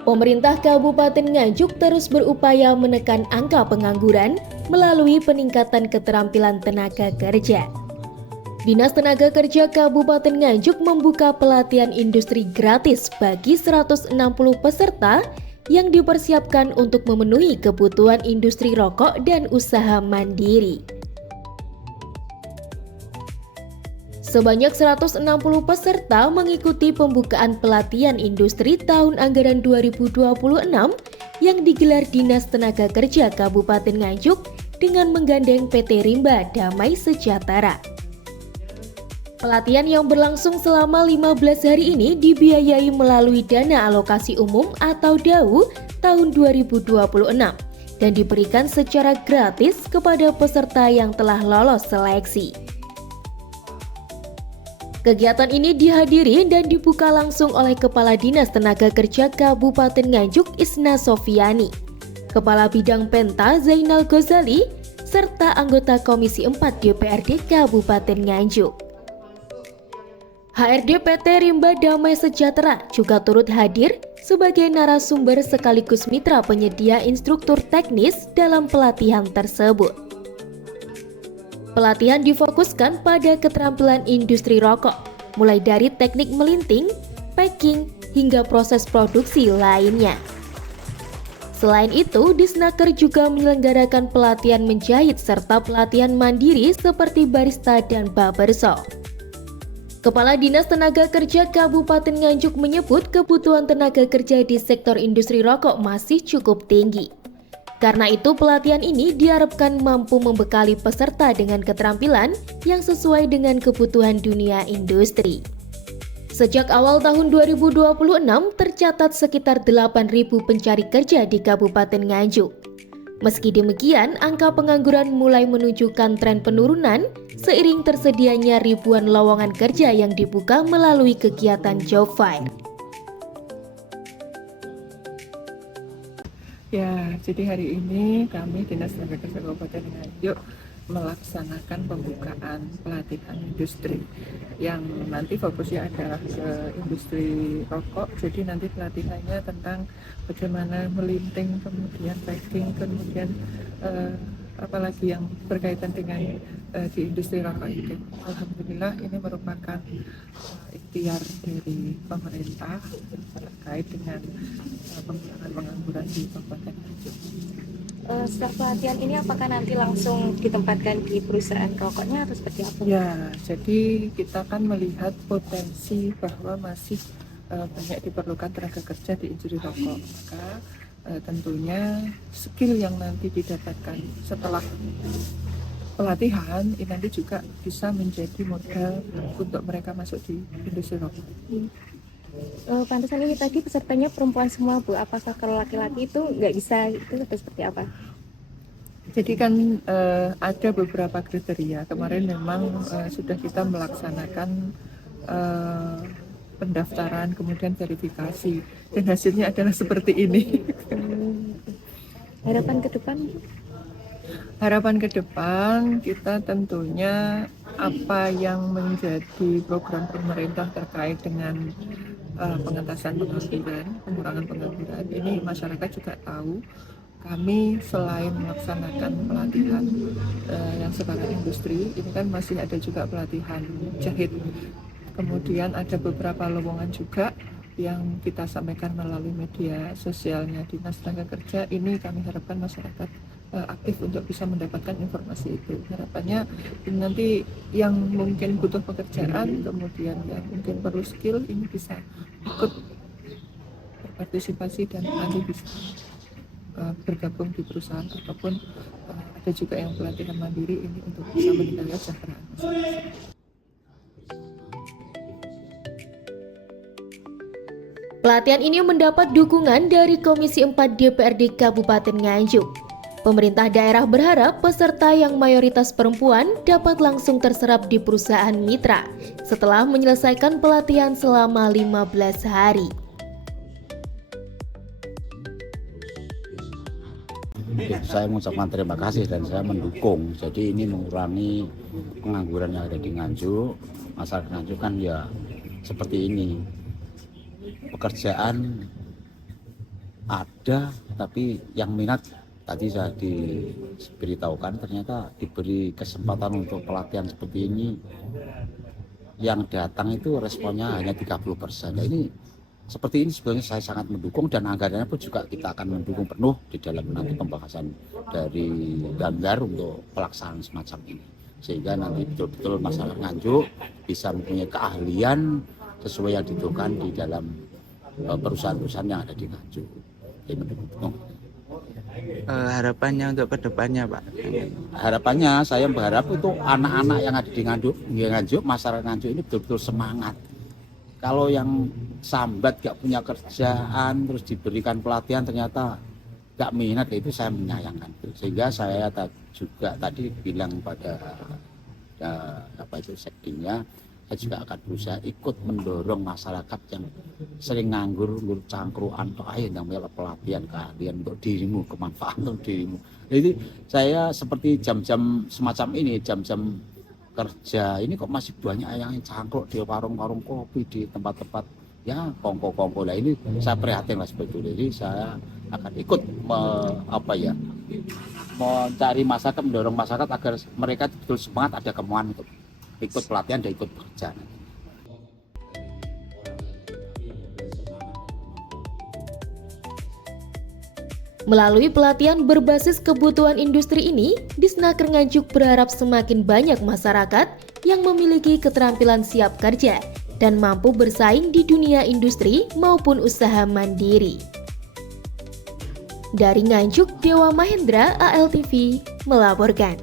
Pemerintah Kabupaten Nganjuk terus berupaya menekan angka pengangguran melalui peningkatan keterampilan tenaga kerja. Dinas Tenaga Kerja Kabupaten Nganjuk membuka pelatihan industri gratis bagi 160 peserta yang dipersiapkan untuk memenuhi kebutuhan industri rokok dan usaha mandiri. Sebanyak 160 peserta mengikuti pembukaan pelatihan industri tahun anggaran 2026 yang digelar Dinas Tenaga Kerja Kabupaten Nganjuk dengan menggandeng PT Rimba Damai Sejahtera. Pelatihan yang berlangsung selama 15 hari ini dibiayai melalui Dana Alokasi Umum atau DAU tahun 2026 dan diberikan secara gratis kepada peserta yang telah lolos seleksi. Kegiatan ini dihadiri dan dibuka langsung oleh Kepala Dinas Tenaga Kerja Kabupaten Nganjuk Isna Sofiani, Kepala Bidang Penta Zainal Ghazali, serta anggota Komisi 4 DPRD Kabupaten Nganjuk. HRD PT Rimba Damai Sejahtera juga turut hadir sebagai narasumber sekaligus mitra penyedia instruktur teknis dalam pelatihan tersebut. Pelatihan difokuskan pada keterampilan industri rokok, mulai dari teknik melinting, packing, hingga proses produksi lainnya. Selain itu, Disnaker juga menyelenggarakan pelatihan menjahit serta pelatihan mandiri seperti barista dan barbershop. Kepala Dinas Tenaga Kerja Kabupaten Nganjuk menyebut kebutuhan tenaga kerja di sektor industri rokok masih cukup tinggi. Karena itu, pelatihan ini diharapkan mampu membekali peserta dengan keterampilan yang sesuai dengan kebutuhan dunia industri. Sejak awal tahun 2026, tercatat sekitar 8.000 pencari kerja di Kabupaten Nganjuk. Meski demikian, angka pengangguran mulai menunjukkan tren penurunan seiring tersedianya ribuan lowongan kerja yang dibuka melalui kegiatan Job Fair. Ya, jadi hari ini kami Dinas Tenaga Kerja Kabupaten Nganjuk melaksanakan pembukaan pelatihan industri yang nanti fokusnya adalah ke industri rokok. Jadi nanti pelatihannya tentang bagaimana melinting, kemudian packing, kemudian apalagi yang berkaitan dengan di industri rokok itu. Alhamdulillah ini merupakan ikhtiar dari pemerintah terkait dengan pengurangan pengangguran di Kabupaten Nganjuk. Setelah pelatihan ini apakah nanti langsung ditempatkan di perusahaan rokoknya atau seperti apa? Ya, jadi kita kan melihat potensi bahwa masih banyak diperlukan tenaga kerja di industri rokok. Maka tentunya skill yang nanti didapatkan setelah pelatihan ini nanti juga bisa menjadi modal untuk mereka masuk di industri rokok. Pantesan ini tadi pesertanya perempuan semua, Bu. Apakah kalau laki-laki itu nggak bisa itu atau seperti apa? Jadi kan ada beberapa kriteria. Kemarin memang sudah kita melaksanakan pendaftaran, kemudian verifikasi, dan hasilnya adalah seperti ini. Harapan ke depan? Harapan ke depan kita tentunya apa yang menjadi program pemerintah terkait dengan pengentasan pengangguran, pengurangan pengangguran, ini masyarakat juga tahu. Kami selain melaksanakan pelatihan yang sekarang industri, ini kan masih ada juga pelatihan jahit. Kemudian ada beberapa lowongan juga yang kita sampaikan melalui media sosialnya Dinas Tenaga Kerja. Ini kami harapkan masyarakat aktif untuk bisa mendapatkan informasi itu. Harapannya nanti yang mungkin butuh pekerjaan, kemudian yang mungkin perlu skill, ini bisa ikut berpartisipasi dan nanti bisa bergabung di perusahaan ataupun ada juga yang pelatihan mandiri ini untuk bisa meningkatkan kesejahteraan masyarakat. Pelatihan ini mendapat dukungan dari Komisi 4 DPRD Kabupaten Nganjuk. Pemerintah daerah berharap peserta yang mayoritas perempuan dapat langsung terserap di perusahaan mitra setelah menyelesaikan pelatihan selama 15 hari. Saya mengucapkan terima kasih dan saya mendukung. Jadi ini mengurangi pengangguran yang ada di Nganjuk. Masyarakat Nganjuk kan ya seperti ini. Pekerjaan ada, tapi yang minat tadi saya diberitahukan ternyata diberi kesempatan untuk pelatihan seperti ini, yang datang itu responnya hanya 30%. Nah, ini seperti ini sebenarnya saya sangat mendukung, dan anggarannya pun juga kita akan mendukung penuh di dalam nanti pembahasan dari Ganggar untuk pelaksanaan semacam ini, sehingga nanti betul-betul masyarakat Nganjuk bisa mempunyai keahlian sesuai yang dibutuhkan di dalam perusahaan-perusahaan yang ada di Nganjuk. Ini mendukung penuh. Harapannya untuk kedepannya Pak? Harapannya saya berharap itu anak-anak yang ada di Nganjuk, masyarakat Nganjuk ini betul-betul semangat. Kalau yang sambat gak punya kerjaan terus diberikan pelatihan ternyata gak minat, itu saya menyayangkan. Sehingga saya juga tadi bilang pada sekdinya, saya juga akan berusaha ikut mendorong masyarakat yang sering nganggur cangkruan, ayo yang pelatihan keahlian untuk dirimu, kemanfaatan untuk dirimu. Jadi saya seperti jam-jam semacam ini, jam-jam kerja ini kok masih banyak yang cangkruk di warung-warung kopi, di tempat-tempat ya kongko-kongko. Lah ini saya prihatin lah seperti itu. Jadi saya akan ikut mencari masyarakat, mendorong masyarakat agar mereka betul semangat, ada kemauan untuk ikut pelatihan dan ikut bekerja. Melalui pelatihan berbasis kebutuhan industri ini, Disnaker Nganjuk berharap semakin banyak masyarakat yang memiliki keterampilan siap kerja dan mampu bersaing di dunia industri maupun usaha mandiri. Dari Nganjuk, Dewa Mahendra, ALTV, melaporkan.